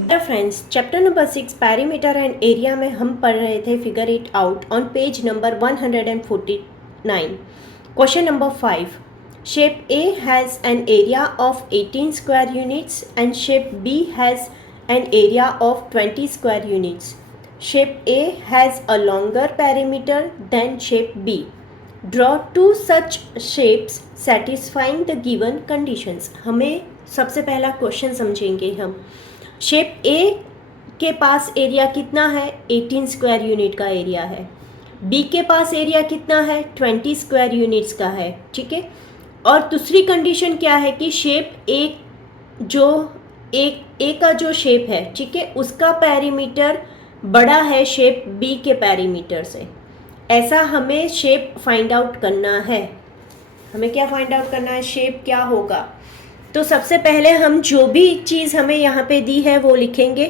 Hello friends, chapter number 6 perimeter and area में हम पढ़ रहे थे figure it out on page number 149. Question number 5. Shape A has an area of 18 square units and shape B has an area of 20 square units. Shape A has a longer perimeter than shape B. Draw two such shapes satisfying the given conditions. हमें सबसे पहला question समझेंगे हम. Shape A के पास area कितना है? 18 square unit का area है. बी के पास एरिया कितना है? 20 स्क्वायर यूनिट्स का है. ठीक है. और दूसरी कंडीशन क्या है कि शेप ए जो ए का जो शेप है, ठीक है, उसका पैरीमीटर बड़ा है शेप बी के पैरीमीटर से. ऐसा हमें शेप फाइंड आउट करना है. हमें क्या फाइंड आउट करना है? शेप क्या होगा. तो सबसे पहले हम जो भी चीज़ हमें यहाँ पे दी है वो लिखेंगे.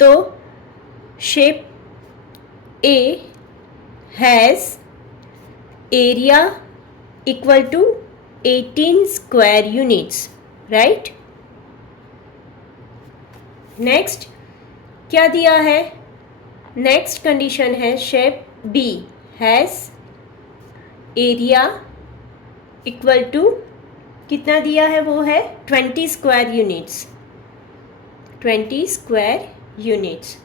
तो shape A has area equal to 18 square units, right. Next क्या दिया है? नेक्स्ट कंडीशन है shape B has area equal to कितना दिया है? वो है 20 स्क्वायर यूनिट्स. 20 square units.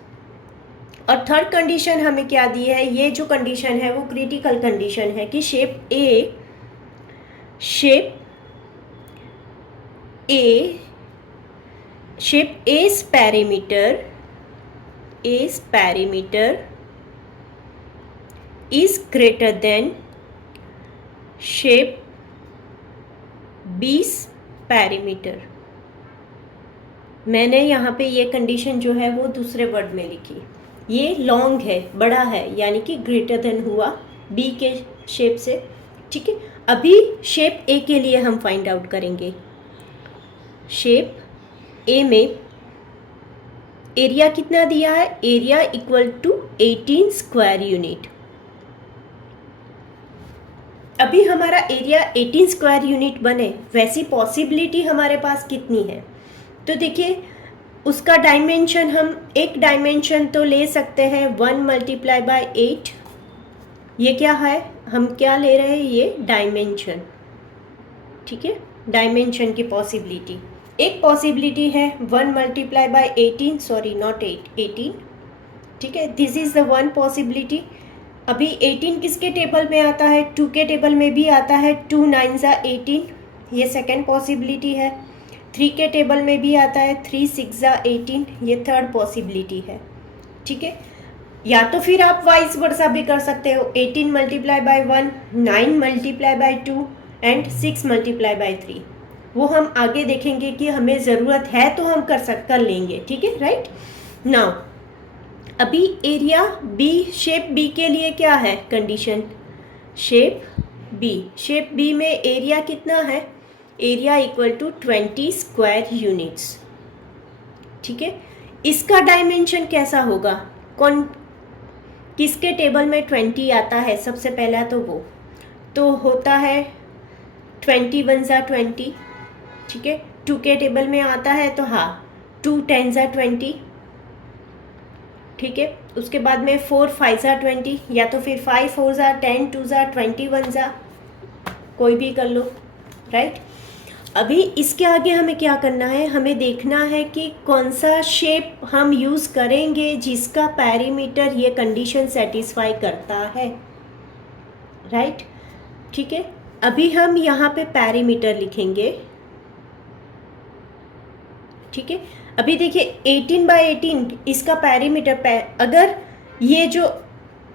और थर्ड कंडीशन हमें क्या दी है? ये जो कंडीशन है वो क्रिटिकल कंडीशन है कि shape S perimeter is greater than shape 20 perimeter. मैंने यहाँ पे ये कंडीशन जो है वो दूसरे वर्ड में लिखी. ये लॉन्ग है, बड़ा है, यानी कि ग्रेटर देन हुआ बी के शेप से. ठीक है. अभी शेप ए के लिए हम फाइंड आउट करेंगे. शेप ए में एरिया कितना दिया है? Area equal to 18 square unit. अभी हमारा एरिया 18 स्क्वायर यूनिट बने, वैसी पॉसिबिलिटी हमारे पास कितनी है? तो देखिए, उसका डायमेंशन हम एक डायमेंशन तो ले सकते हैं 1 मल्टीप्लाई बाय 8. ये क्या है? हम क्या ले रहे हैं? ये डायमेंशन. ठीक है. डायमेंशन की पॉसिबिलिटी एक पॉसिबिलिटी है 1 मल्टीप्लाई बाय 18, सॉरी नॉट 18. ठीक है. This is the one possibility. अभी 18 किसके टेबल में आता है? 2 के टेबल में भी आता है. 2 9 ज़ा 18, ये सेकेंड पॉसिबिलिटी है. 3 के टेबल में भी आता है. 3 6 ज़ा 18, ये थर्ड पॉसिबिलिटी है. ठीक है. या तो फिर आप वाइस वर्सा भी कर सकते हो. 18 multiply by 1, 9 multiply by 2 and 6 multiply by 3. वो हम आगे देखेंगे कि हमें ज़रूरत है तो हम कर लेंगे. ठीक है, राइट. नाउ अभी एरिया बी, शेप बी के लिए क्या है कंडीशन? शेप बी में एरिया कितना है? Area equal to 20 square units. ठीक है. इसका डायमेंशन कैसा होगा? किसके टेबल में 20 आता है? सबसे पहला तो वो तो होता है 21 ज़ा 20. ठीक है. 2 के टेबल में आता है तो हाँ 2 10 ज़ा 20. ठीक है. उसके बाद में 4 5 ज़ा 20, या तो फिर 5 4 ज़ा 10, 2 ज़ा 21 ज़ा, कोई भी कर लो, राइट. अभी इसके आगे हमें क्या करना है? हमें देखना है कि कौन सा शेप हम यूज़ करेंगे जिसका पैरीमीटर ये कंडीशन सेटिस्फाई करता है, राइट. ठीक है. अभी हम यहाँ पे पैरीमीटर लिखेंगे. ठीक है. अभी देखिए 18 बाय 18 इसका पैरीमीटर अगर ये जो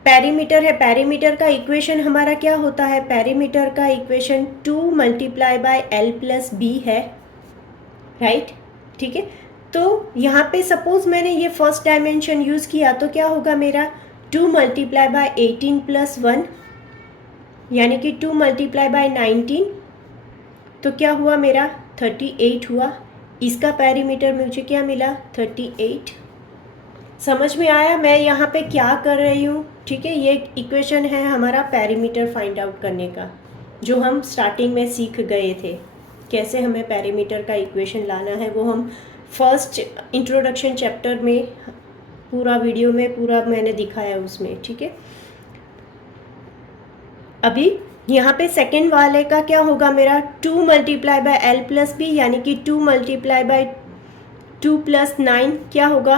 पैरीमीटर है, पैरीमीटर का इक्वेशन हमारा क्या होता है? पैरीमीटर का equation 2 multiply by L plus B है, राइट. ठीक है. तो यहाँ पे सपोज मैंने ये फर्स्ट डायमेंशन यूज़ किया तो क्या होगा मेरा? 2 मल्टीप्लाई बाय 18 प्लस 1, यानी कि 2 मल्टीप्लाई बाय 19, तो क्या हुआ मेरा? 38 हुआ. इसका पैरीमीटर मुझे क्या मिला? 38. समझ में आया मैं यहाँ पे क्या कर रही हूँ? ठीक है. ये इक्वेशन है हमारा पैरीमीटर फाइंड आउट करने का, जो हम स्टार्टिंग में सीख गए थे. कैसे हमें पेरीमीटर का इक्वेशन लाना है वो हम फर्स्ट इंट्रोडक्शन चैप्टर में पूरा वीडियो में पूरा मैंने दिखाया उसमें, ठीक है। अभी यहाँ पे सेकेंड वाले का क्या होगा, मेरा 2 multiply by L plus B, यानी कि 2 मल्टीप्लाई बाय 2 प्लस 9 क्या होगा,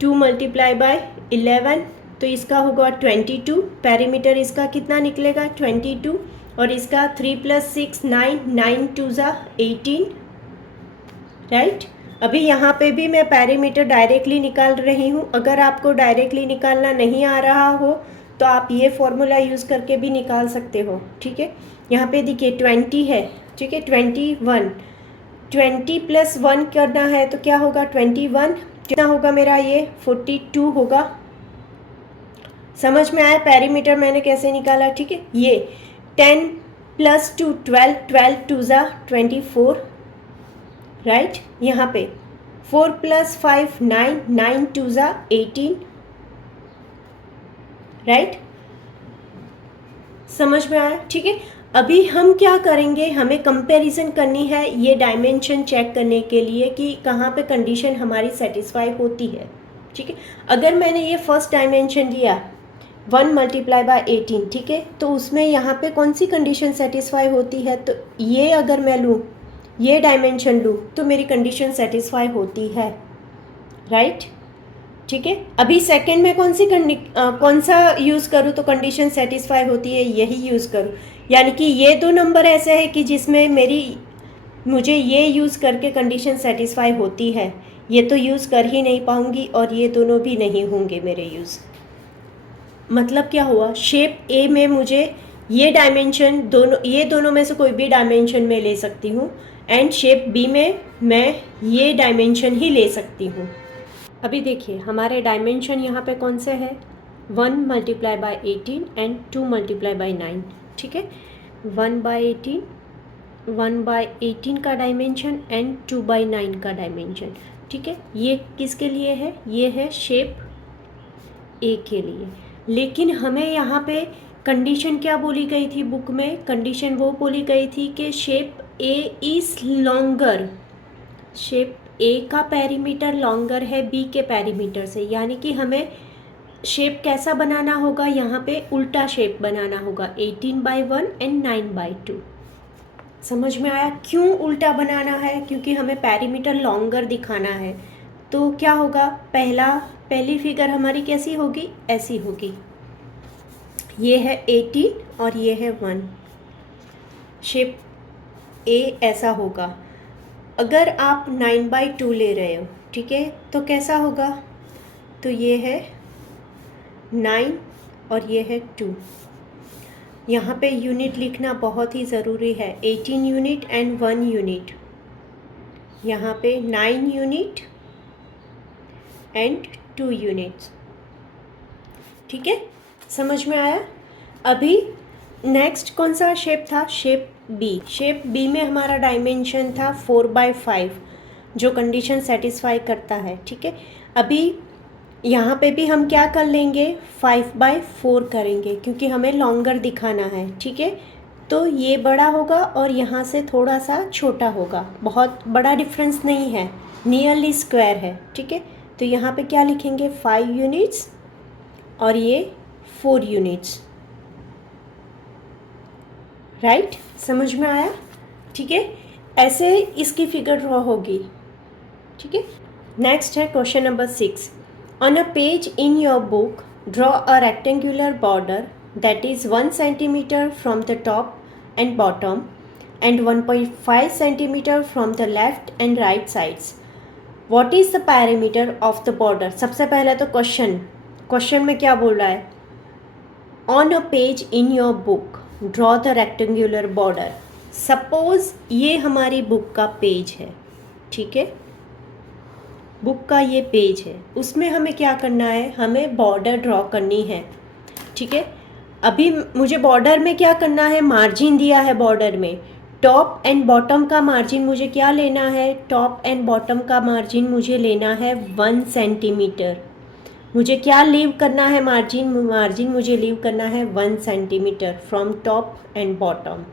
2 मल्टीप्लाई बाय 11, तो इसका होगा 22। पेरीमीटर इसका कितना निकलेगा 22, और इसका 3 प्लस 6 9, 9 2 ज़ा 18, राइट। अभी यहाँ पे भी मैं पेरीमीटर डायरेक्टली निकाल रही हूँ। अगर आपको डायरेक्टली निकालना नहीं आ रहा हो तो आप ये फॉर्मूला यूज़ करके भी निकाल सकते हो, ठीक है। यहाँ पे देखिए 20 है, ठीक है, 21, 20 प्लस 1 करना है तो क्या होगा 21, कितना होगा मेरा ये 42 होगा। समझ में आया पेरीमीटर मैंने कैसे निकाला, ठीक है। ये 10 प्लस 2 12, 12 2 ज़ा 24, राइट। यहाँ पे 4 प्लस 5 9, 9 2 ज़ा 18, राइट। समझ में आया, ठीक है। अभी हम क्या करेंगे, हमें कंपैरिजन करनी है ये डायमेंशन चेक करने के लिए कि कहाँ पे कंडीशन हमारी सेटिस्फाई होती है, ठीक है। अगर मैंने ये फर्स्ट डायमेंशन लिया 1 मल्टीप्लाई बाय 18, ठीक है, तो उसमें यहाँ पे कौन सी कंडीशन सेटिस्फाई होती है, तो ये अगर मैं लूँ, ये डायमेंशन लूँ तो मेरी कंडीशन सेटिस्फाई होती है, राइट, ठीक है। अभी सेकंड में कौन सा यूज़ करूँ तो कंडीशन सेटिस्फाई होती है, यही यूज़ करूँ। यानी कि ये दो नंबर ऐसे है कि जिसमें मुझे ये यूज़ करके कंडीशन सेटिस्फाई होती है, ये तो यूज़ कर ही नहीं पाऊँगी और ये दोनों भी नहीं होंगे मेरे यूज़। मतलब क्या हुआ, शेप ए में मुझे ये डायमेंशन ये दोनों में से कोई भी डायमेंशन में ले सकती हूँ, एंड शेप बी में मैं ये डायमेंशन ही ले सकती हूँ। अभी देखिए हमारे डायमेंशन यहाँ पे कौन से है, 1 multiply by 18 and 2 multiply bye 9, ठीक है। 1 बाय 18 का डायमेंशन एंड 2 बाय 9 का डायमेंशन, ठीक है। ये किसके लिए है, ये है शेप ए के लिए। लेकिन हमें यहाँ पे कंडीशन क्या बोली गई थी बुक में, कंडीशन वो बोली गई थी कि shape A is longer, shape A का पेरीमीटर लॉन्गर है बी के पेरीमीटर से, यानी कि हमें शेप कैसा बनाना होगा, यहाँ पे उल्टा शेप बनाना होगा, 18 बाई 1 एंड 9 बाई 2। समझ में आया क्यों उल्टा बनाना है, क्योंकि हमें पेरीमीटर लॉन्गर दिखाना है। तो क्या होगा, पहली फिगर हमारी कैसी होगी, ऐसी होगी, ये है 18 और ये है 1, शेप ए ऐसा होगा। अगर आप 9 बाई 2 ले रहे हो, ठीक है, तो कैसा होगा, तो ये है 9 और ये है 2। यहाँ पे यूनिट लिखना बहुत ही ज़रूरी है, 18 यूनिट एंड 1 यूनिट, यहाँ पे 9 यूनिट एंड 2 यूनिट्स, ठीक है। समझ में आया। अभी नेक्स्ट कौन सा शेप था, शेप बी। शेप बी में हमारा डायमेंशन था 4 बाई 5, जो कंडीशन सेटिस्फाई करता है, ठीक है। अभी यहाँ पे भी हम क्या कर लेंगे, 5 बाई 4 करेंगे, क्योंकि हमें लॉन्गर दिखाना है, ठीक है। तो ये बड़ा होगा और यहाँ से थोड़ा सा छोटा होगा, बहुत बड़ा डिफरेंस नहीं है, नियरली स्क्वायर है, ठीक है। तो यहाँ पे क्या लिखेंगे, 5 यूनिट्स और ये 4 यूनिट्स, राइट। समझ में आया, ठीक है। ऐसे इसकी फिगर ड्रॉ होगी, ठीक है। नेक्स्ट है question number 6। On a page in your book draw a rectangular border that is 1 centimetre from the top and bottom and 1.5 centimetre from the left and right sides. What is the parameter of the border. सबसे पहले तो question में क्या बोल रहा है, on a page in your book draw the rectangular border. Suppose ये हमारी बुक का पेज है, ठीक है, बुक का ये पेज है, उसमें हमें क्या करना है, हमें बॉर्डर ड्रॉ करनी है, ठीक है। अभी मुझे बॉर्डर में क्या करना है, मार्जिन दिया है बॉर्डर में, टॉप एंड बॉटम का मार्जिन मुझे क्या लेना है, टॉप एंड बॉटम का मार्जिन मुझे लेना है 1 सेंटीमीटर। मुझे क्या लीव करना है, मार्जिन मुझे लीव करना है 1 centimetre from top and bottom,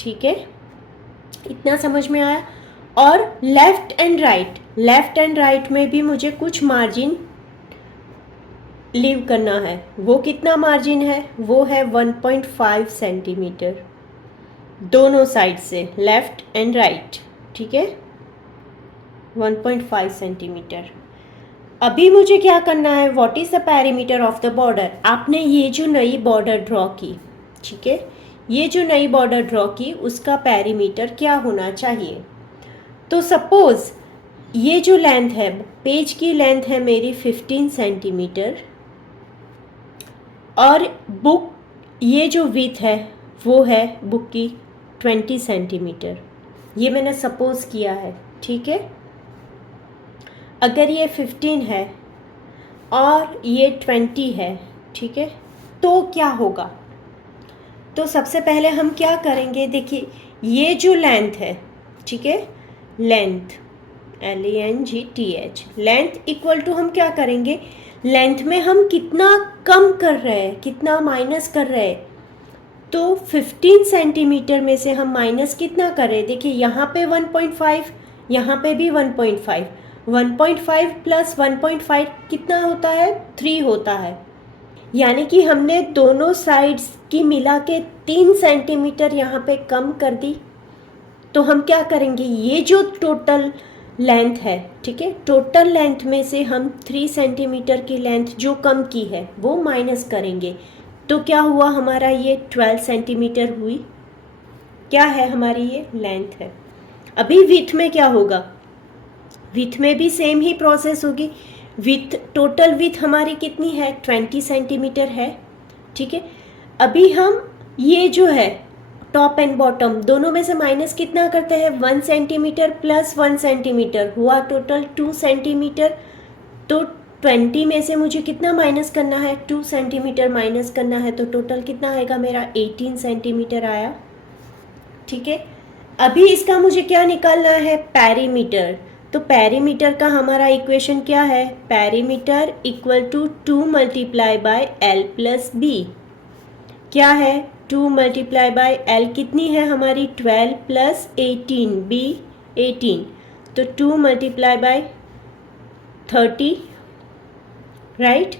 ठीक है। इतना समझ में आया। और लेफ्ट एंड राइट में भी मुझे कुछ मार्जिन लीव करना है। वो कितना मार्जिन है? वो है 1.5 सेंटीमीटर दोनों साइड से, लेफ्ट एंड राइट। ठीक है, 1.5 सेंटीमीटर। अभी मुझे क्या करना है? What is the perimeter of the border. आपने ये जो नई बॉर्डर ड्रॉ की, ठीक है, ये जो नई बॉर्डर ड्रॉ की उसका पेरीमीटर क्या होना चाहिए? तो सपोज ये जो लेंथ है, पेज की लेंथ है मेरी 15 सेंटीमीटर, और बुक ये जो विड्थ है वो है बुक की 20 सेंटीमीटर। ये मैंने सपोज किया है। ठीक है, अगर ये 15 है और ये 20 है, ठीक है, तो क्या होगा? तो सबसे पहले हम क्या करेंगे, देखिए ये जो लेंथ है, ठीक है, length LENGTH, length equal to हम क्या करेंगे, लेंथ में हम कितना कम कर रहे हैं, कितना माइनस कर रहे हैं, तो 15 सेंटीमीटर में से हम माइनस कितना कर रहे हैं? देखिए यहाँ पे 1.5, यहाँ पे भी 1.5, 1.5 प्लस 1.5 कितना होता है? 3 होता है। यानी कि हमने दोनों साइड्स की मिला के 3 सेंटीमीटर यहाँ पे कम कर दी। तो हम क्या करेंगे, ये जो टोटल लेंथ है, ठीक है, टोटल लेंथ में से हम 3 सेंटीमीटर की लेंथ जो कम की है वो माइनस करेंगे। तो क्या हुआ हमारा? ये 12 सेंटीमीटर हुई। क्या है हमारी? ये लेंथ है। अभी विड्थ में क्या होगा? विड्थ में भी सेम ही प्रोसेस होगी। विड्थ, टोटल विड्थ हमारी कितनी है? 20 सेंटीमीटर है। ठीक है, अभी हम ये जो है टॉप एंड बॉटम दोनों में से माइनस कितना करते हैं? 1 सेंटीमीटर प्लस 1 सेंटीमीटर हुआ टोटल 2 सेंटीमीटर। तो 20 में से मुझे कितना माइनस करना है? 2 सेंटीमीटर माइनस करना है। तो टोटल कितना आएगा मेरा? 18 सेंटीमीटर आया। ठीक है, अभी इसका मुझे क्या निकालना है? पेरीमीटर। तो पेरीमीटर का हमारा इक्वेशन क्या है? Perimeter equal to 2 multiply by L plus B। क्या है? 2 मल्टीप्लाई बाय L कितनी है हमारी? 12 प्लस 18, B 18, तो 2 मल्टीप्लाई बाय 30, राइट,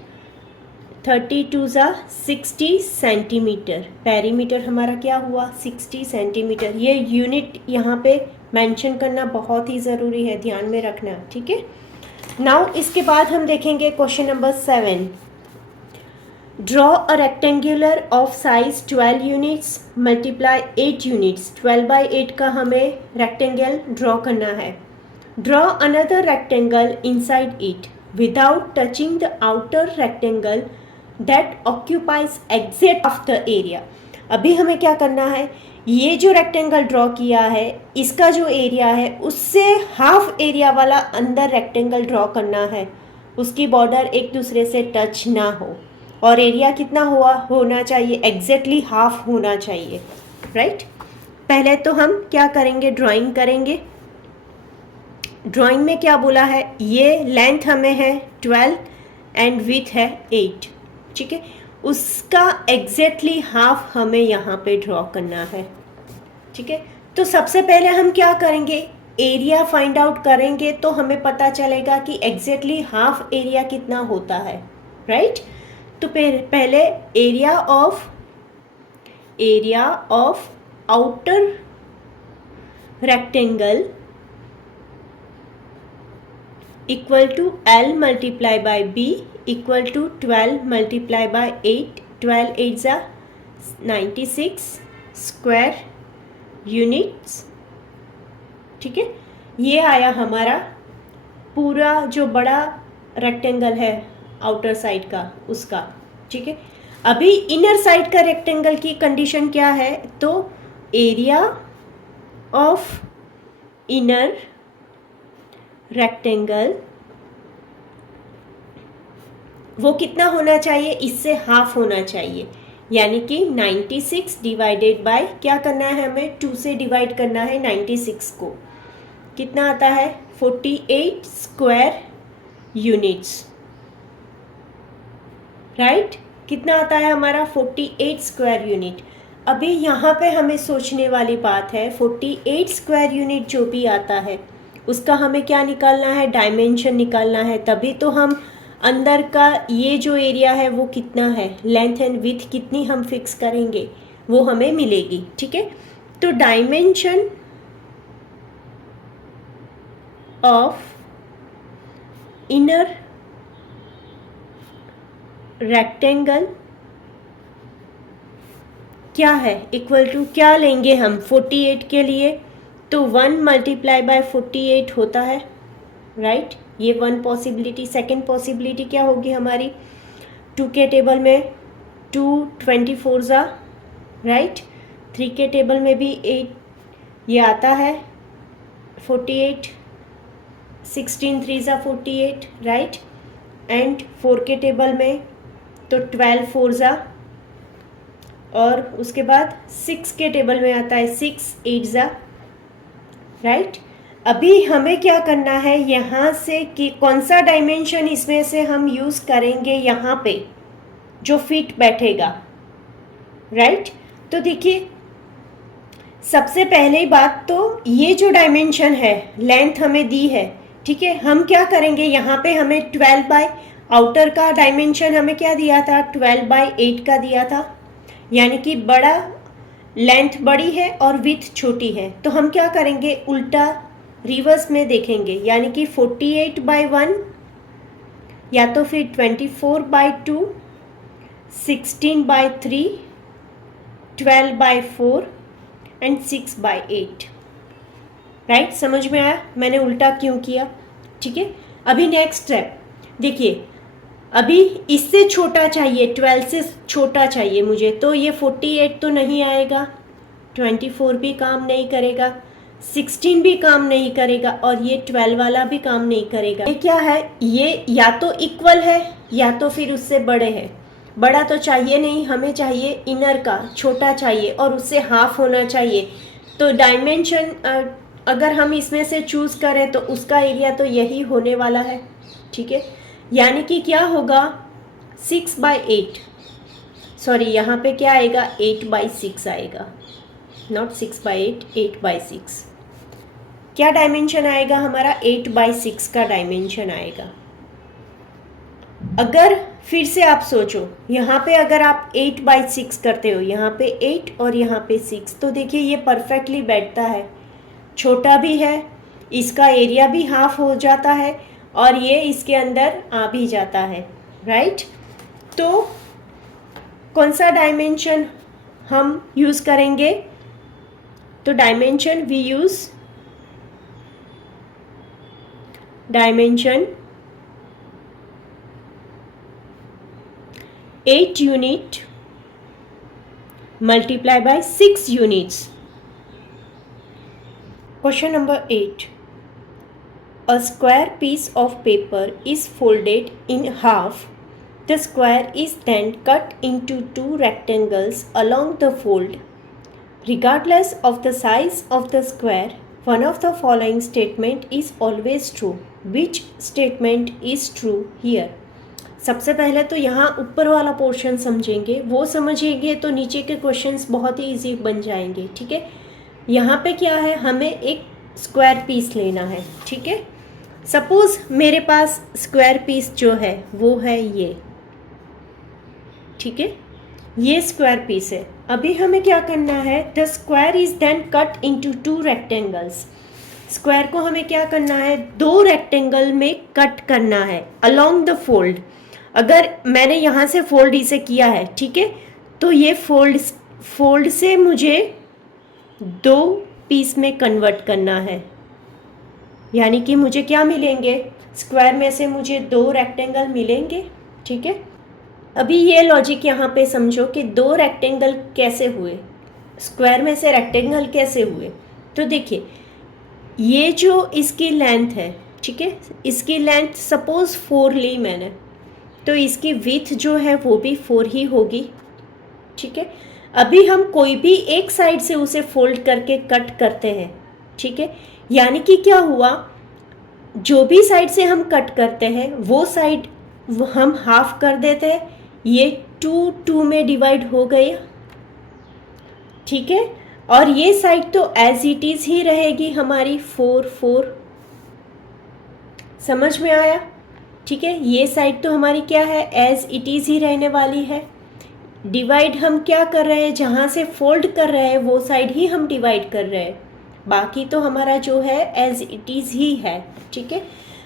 32 ज़ा 60 सेंटीमीटर। पेरीमीटर हमारा क्या हुआ? 60 सेंटीमीटर। ये यूनिट यहाँ पे मेंशन करना बहुत ही ज़रूरी है, ध्यान में रखना। ठीक है, नाउ इसके बाद हम देखेंगे question number 7। Draw a rectangular of size 12 units multiply 8 units. 12 by 8 का हमें रेक्टेंगल ड्रॉ करना है। Draw another rectangle inside it without touching the outer rectangle that occupies exact of the area. अभी हमें क्या करना है, ये जो रेक्टेंगल ड्रॉ किया है इसका जो एरिया है उससे हाफ एरिया वाला अंदर रेक्टेंगल ड्रॉ करना है, उसकी बॉर्डर एक दूसरे से टच ना हो, और एरिया कितना होना चाहिए? एग्जैक्टली हाफ होना चाहिए, राइट। पहले तो हम क्या करेंगे, ड्राइंग करेंगे। ड्राइंग में क्या बोला है, ये लेंथ हमें है 12 एंड विड्थ है 8, ठीक है, उसका एग्जैक्टली हाफ हमें यहाँ पे ड्रॉ करना है। ठीक है, तो सबसे पहले हम क्या करेंगे, एरिया फाइंड आउट करेंगे, तो हमें पता चलेगा कि एग्जैक्टली हाफ एरिया कितना होता है, राइट। तो पहले area of outer rectangle equal to L multiply by B equal to 12 multiply by 8, 12 8 ज़ा 96 स्क्वायर यूनिट्स। ठीक है, ये आया हमारा पूरा जो बड़ा रेक्टेंगल है आउटर साइड का उसका। ठीक है, अभी इनर साइड का रेक्टेंगल की कंडीशन क्या है, तो एरिया ऑफ इनर रेक्टेंगल वो कितना होना चाहिए, इससे हाफ होना चाहिए, यानी कि 96 डिवाइडेड बाय क्या करना है, हमें 2 से डिवाइड करना है 96 को। कितना आता है, 48 स्क्वायर यूनिट्स, राइट। कितना आता है हमारा 48 स्क्वायर यूनिट। अभी यहाँ पे हमें सोचने वाली बात है, 48 स्क्वायर यूनिट जो भी आता है उसका हमें क्या निकालना है, डायमेंशन निकालना है। तभी तो हम अंदर का ये जो एरिया है वो कितना है, लेंथ एंड विड्थ कितनी हम फिक्स करेंगे वो हमें मिलेगी। ठीक है, तो डायमेंशन ऑफ इनर रेक्टेंगल क्या है, इक्वल टू क्या लेंगे हम 48 के लिए, तो 1 मल्टीप्लाई बाय 48 होता है, राइट। ये वन पॉसिबिलिटी। सेकेंड पॉसिबिलिटी क्या होगी हमारी, 2 के टेबल में 2 24 ज़ा, राइट। 3 के टेबल में भी 8 ये आता है 48, 16 3 ज़ा 48, राइट। एंड 4 के टेबल में तो 12 4 ज़ा, और उसके बाद 6 के टेबल में आता है 6 8 ज़ा, राइट। अभी हमें क्या करना है यहाँ से कि कौन सा डायमेंशन इसमें से हम यूज़ करेंगे यहाँ पे जो फिट बैठेगा, राइट। तो देखिए सबसे पहले बात तो ये जो डायमेंशन है, लेंथ हमें दी है, ठीक है। हम क्या करेंगे यहाँ पे, हमें 12 बाय आउटर का डायमेंशन हमें क्या दिया था, 12 बाय 8 का दिया था, यानी कि बड़ा लेंथ बड़ी है और विड्थ छोटी है। तो हम क्या करेंगे, उल्टा रिवर्स में देखेंगे, यानी कि 48 बाय 1 या तो फिर 24 by 2, 16 by 3, 12 by 4 and 6 by 8, right. समझ में आया मैंने उल्टा क्यों किया, ठीक है। अभी नेक्स्ट स्टेप देखिए, अभी इससे छोटा चाहिए, 12 से छोटा चाहिए मुझे, तो ये 48 तो नहीं आएगा, 24 भी काम नहीं करेगा, 16 भी काम नहीं करेगा, और ये 12 वाला भी काम नहीं करेगा। ये क्या है, ये या तो इक्वल है या तो फिर उससे बड़े है। बड़ा तो चाहिए नहीं, हमें चाहिए इनर का, छोटा चाहिए और उससे हाफ होना चाहिए। तो डायमेंशन अगर हम इसमें से चूज़ करें तो उसका एरिया तो यही होने वाला है, ठीक है। यानी कि क्या होगा, 6 बाय 8, सॉरी यहाँ पे क्या आएगा, 8 बाय 6 आएगा, नॉट 6 बाय 8, 8 बाय 6। क्या डायमेंशन आएगा हमारा, 8 बाय 6 का डायमेंशन आएगा। अगर फिर से आप सोचो, यहाँ पे अगर आप 8 बाई 6 करते हो, यहाँ पे 8 और यहाँ पे 6, तो देखिए ये परफेक्टली बैठता है, छोटा भी है, इसका एरिया भी हाफ हो जाता है और ये इसके अंदर आ भी जाता है, राइट। तो कौन सा डायमेंशन हम यूज़ करेंगे, तो dimension we use dimension 8 unit multiply by 6 units. Question number 8. A square piece of paper is folded in half. The square is then cut into 2 rectangles along the fold. Regardless of the size of the square, one of the following statement is always true. Which statement is true here? सबसे पहले तो यहाँ ऊपर वाला portion समझेंगे, वो समझेंगे तो नीचे के क्वेश्चंस बहुत ही इजी बन जाएंगे, ठीक है। यहाँ पे क्या है, हमें एक स्क्वायर पीस लेना है, ठीक है। सपोज मेरे पास स्क्वायर पीस जो है वो है ये, ठीक है, ये स्क्वायर पीस है। अभी हमें क्या करना है, the square is then cut into 2 rectangles. Square को हमें क्या करना है, 2 रेक्टेंगल में कट करना है अलोंग द फोल्ड। अगर मैंने यहाँ से फोल्ड इसे किया है, ठीक है, तो ये फोल्ड से मुझे 2 पीस में कन्वर्ट करना है, यानी कि मुझे क्या मिलेंगे, स्क्वायर में से मुझे 2 रेक्टेंगल मिलेंगे, ठीक है। अभी ये लॉजिक यहाँ पे समझो कि 2 रेक्टेंगल कैसे हुए, स्क्वायर में से रेक्टेंगल कैसे हुए। तो देखिए ये जो इसकी लेंथ है, ठीक है, इसकी लेंथ सपोज 4 ली मैंने, तो इसकी विड्थ जो है वो भी 4 ही होगी, ठीक है। अभी हम कोई भी एक साइड से उसे फोल्ड करके कट करते हैं, ठीक है, यानी कि क्या हुआ, जो भी साइड से हम कट करते हैं वो साइड हम हाफ कर देते हैं, ये 2 2 में डिवाइड हो गया, ठीक है, और ये साइड तो एज इट इज़ ही रहेगी हमारी 4 4। समझ में आया? ठीक है, ये साइड तो हमारी क्या है, एज इट इज़ ही रहने वाली है। डिवाइड हम क्या कर रहे हैं, जहाँ से फोल्ड कर रहे हैं वो साइड ही हम डिवाइड कर रहे हैं, बाकी तो हमारा जो है एज इट इज़ ही है। ठीक है,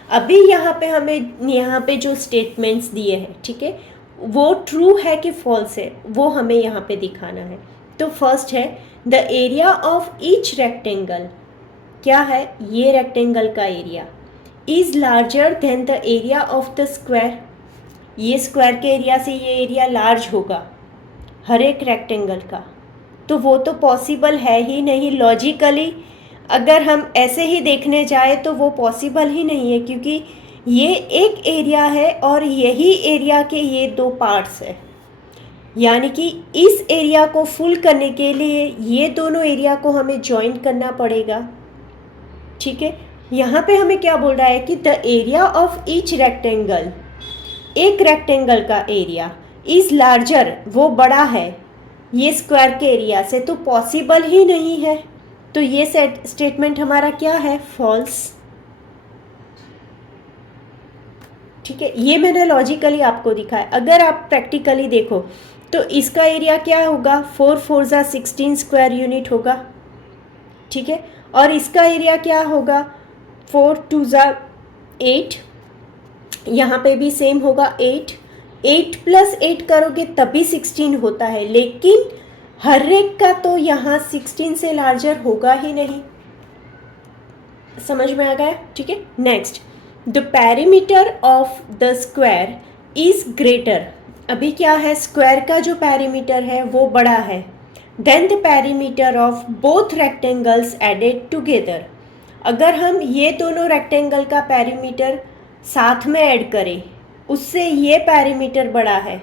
अभी यहाँ पे हमें यहाँ पे जो स्टेटमेंट्स दिए हैं, ठीक है, वो ट्रू है कि फॉल्स है वो हमें यहाँ पे दिखाना है। तो फर्स्ट है the area of each rectangle, क्या है, ये रेक्टेंगल का area is larger than the area of the square, ये स्क्वायर के एरिया से ये एरिया लार्ज होगा हर एक रेक्टेंगल का, तो वो तो पॉसिबल है ही नहीं लॉजिकली। अगर हम ऐसे ही देखने जाए तो वो पॉसिबल ही नहीं है, क्योंकि ये एक एरिया है और यही एरिया के ये दो पार्ट्स है, यानी कि इस एरिया को फुल करने के लिए ये दोनों एरिया को हमें ज्वाइन करना पड़ेगा। ठीक है, यहाँ पे हमें क्या बोल रहा है कि the area of each rectangle, एक रेक्टेंगल का एरिया इज़ लार्जर, वो बड़ा है ये स्क्वायर के एरिया से, तो पॉसिबल ही नहीं है। तो ये स्टेटमेंट हमारा क्या है, फॉल्स। ठीक है, ये मैंने लॉजिकली आपको दिखाया। अगर आप प्रैक्टिकली देखो तो इसका एरिया क्या होगा, 4 4 ज़ा 16 स्क्वायर यूनिट होगा। ठीक है, और इसका एरिया क्या होगा, 4 2 ज़ा 8, यहाँ पे भी सेम होगा 8 8 + 8 करोगे तभी 16 होता है, लेकिन हर एक का तो यहाँ 16 से लार्जर होगा ही नहीं। समझ में आ गया? ठीक है, next the perimeter of the square is greater, अभी क्या है, स्क्वायर का जो पेरीमीटर है वो बड़ा है then the perimeter of both rectangles added together. अगर हम ये दोनों रेक्टेंगल का पेरीमीटर साथ में ऐड करें उससे ये पेरीमीटर बड़ा है,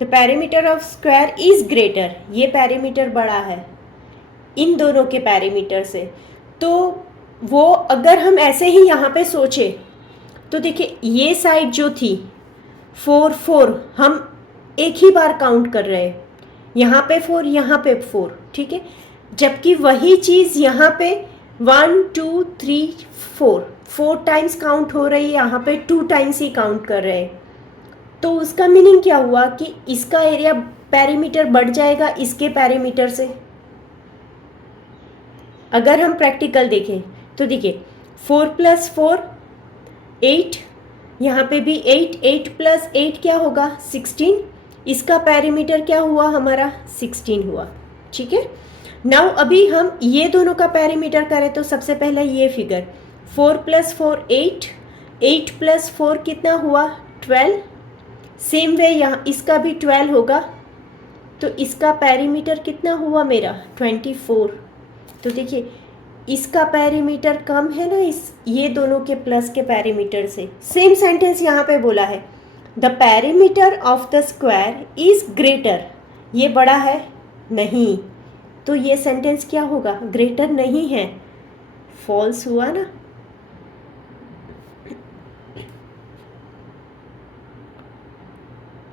the perimeter of square is greater, ये पेरीमीटर बड़ा है इन दोनों के पेरीमीटर से। तो वो अगर हम ऐसे ही यहाँ पे सोचे तो देखिए ये साइड जो थी 4 4 हम एक ही बार काउंट कर रहे हैं, यहाँ पे 4 यहाँ पे 4, ठीक है, जबकि वही चीज़ यहाँ पे 1 2 3 4 टाइम्स काउंट हो रही है, यहाँ पे 2 टाइम्स ही काउंट कर रहे हैं। तो उसका मीनिंग क्या हुआ कि इसका एरिया पेरीमीटर बढ़ जाएगा इसके पेरीमीटर से। अगर हम प्रैक्टिकल देखें तो देखिए 4 + 4 8, यहाँ पे भी 8 8 + 8 क्या होगा 16, इसका पेरीमीटर क्या हुआ हमारा 16 हुआ। ठीक है, नाउ अभी हम ये दोनों का पेरीमीटर करें तो सबसे पहले ये फिगर 4 + 4 8 8 + 4 कितना हुआ 12, सेम वे यहाँ इसका भी 12 होगा, तो इसका पेरीमीटर कितना हुआ मेरा 24। तो देखिए इसका पेरीमीटर कम है ना इस ये दोनों के प्लस के पेरीमीटर से। सेम सेंटेंस यहाँ पे बोला है the perimeter of the square is greater, ये बड़ा है नहीं, तो ये सेंटेंस क्या होगा ग्रेटर नहीं है, फॉल्स हुआ ना।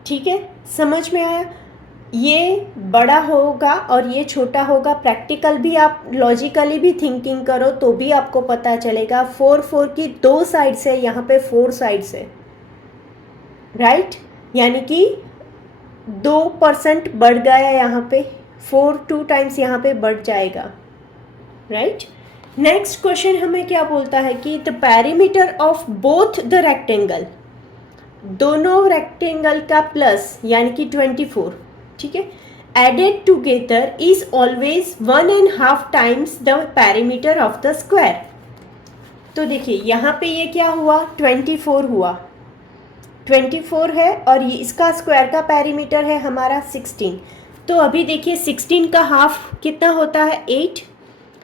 ठीक है, समझ में आया, ये बड़ा होगा और ये छोटा होगा। प्रैक्टिकल भी आप लॉजिकली भी थिंकिंग करो तो भी आपको पता चलेगा 4 4 की 2 साइड्स है, यहाँ पे 4 साइड्स है, राइट, यानी कि 2% बढ़ गया यहाँ पे, 4 2 टाइम्स यहाँ पे बढ़ जाएगा, राइट। नेक्स्ट क्वेश्चन हमें क्या बोलता है कि the perimeter of both the rectangle, दोनों रेक्टेंगल का प्लस यानी कि 24, ठीक है, added together is always 1.5 times the perimeter of the square. तो देखिए यहाँ पे ये क्या हुआ 24 हुआ, 24 है और ये इसका स्क्वायर का पेरीमीटर है हमारा 16। तो अभी देखिए 16 का हाफ कितना होता है 8,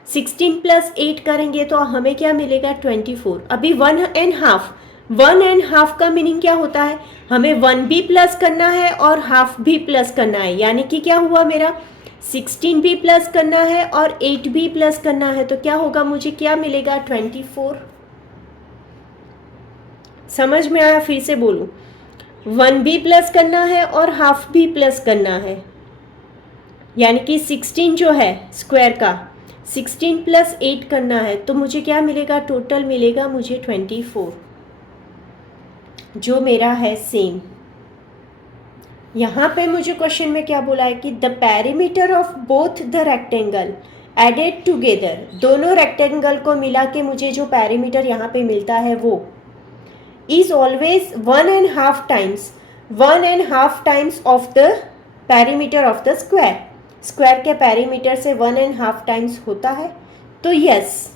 16 + 8 करेंगे तो हमें क्या मिलेगा 24। अभी 1.5 का मीनिंग क्या होता है, हमें 1 भी प्लस करना है और हाफ भी प्लस करना है, यानी कि क्या हुआ मेरा 16 भी प्लस करना है और 8 भी प्लस करना है, तो क्या होगा मुझे क्या मिलेगा 24। समझ में आया? फिर से बोलूं 1 भी प्लस करना है और हाफ भी प्लस करना है, यानी कि 16 जो है स्क्वायर का 16 प्लस 8 करना है, तो मुझे क्या मिलेगा, टोटल मिलेगा मुझे 24, जो मेरा है सेम। यहाँ पे मुझे क्वेश्चन में क्या बोला है कि the perimeter of both the rectangle added together, दोनों रेक्टेंगल को मिला के मुझे जो पेरीमीटर यहाँ पे मिलता है वो is always 1.5 times, 1.5 times of the perimeter of the square, square के पेरीमीटर से 1.5 टाइम्स होता है। तो यस,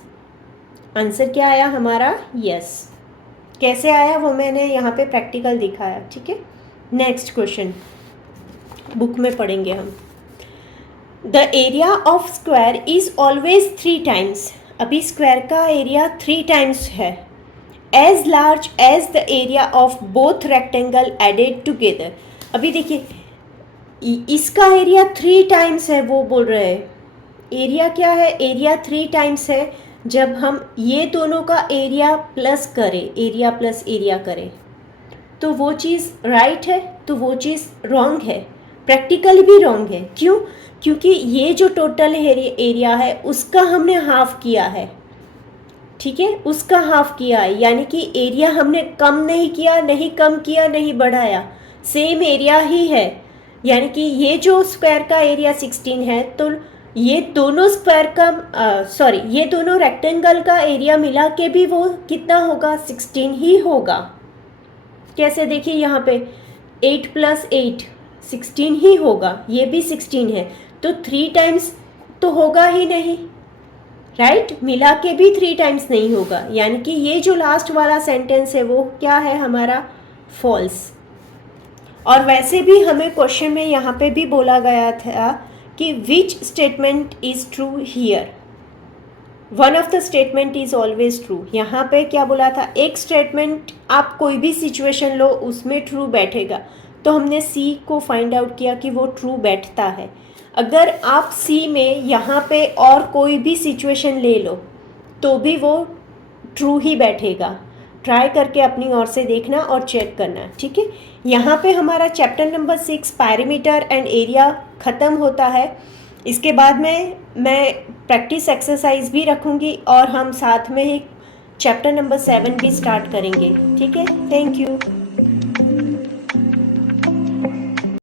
आंसर क्या आया हमारा, यस। कैसे आया वो मैंने यहाँ पे प्रैक्टिकल दिखाया, ठीक है। नेक्स्ट क्वेश्चन बुक में पढ़ेंगे हम। The area of square is always 3 times, अभी स्क्वायर का एरिया 3 टाइम्स है, as large as the area of both rectangle added together. अभी देखिए इसका एरिया 3 टाइम्स है, वो बोल रहे हैं एरिया क्या है, एरिया 3 टाइम्स है। जब हम ये दोनों का एरिया प्लस करें, एरिया प्लस एरिया करें, तो वो चीज़ राइट है, तो वो चीज़ रॉन्ग है, प्रैक्टिकली भी रॉन्ग है। क्यों? क्योंकि ये जो टोटल एरिया है उसका हमने हाफ किया है, ठीक है, उसका हाफ किया है, यानी कि एरिया हमने कम नहीं किया, नहीं कम किया, नहीं बढ़ाया, सेम एरिया ही है। यानी कि ये जो स्क्वायर का एरिया 16 है, तो ये दोनों स्क्वायर का ये दोनों रेक्टेंगल का एरिया मिला के भी वो कितना होगा, 16 ही होगा। कैसे, देखिए यहाँ पे 8 प्लस 8 16 ही होगा, ये भी 16 है, तो 3 टाइम्स तो होगा ही नहीं, राइट, मिला के भी 3 टाइम्स नहीं होगा। यानी कि ये जो लास्ट वाला सेंटेंस है वो क्या है हमारा, फॉल्स। और वैसे भी हमें क्वेश्चन में यहाँ पे भी बोला गया था कि which statement is true here, one of the statement is always true. यहाँ पे क्या बोला था, एक स्टेटमेंट आप कोई भी सिचुएशन लो उसमें ट्रू बैठेगा, तो हमने सी को फाइंड आउट किया कि वो ट्रू बैठता है। अगर आप सी में यहाँ पे और कोई भी सिचुएशन ले लो तो भी वो ट्रू ही बैठेगा। ट्राई करके अपनी ओर से देखना और चेक करना, ठीक है। यहाँ पे हमारा chapter number 6 perimeter and area ख़त्म होता है। इसके बाद में मैं प्रैक्टिस एक्सरसाइज भी रखूँगी और हम साथ में ही चैप्टर नंबर 7 भी स्टार्ट करेंगे, ठीक है। Thank you.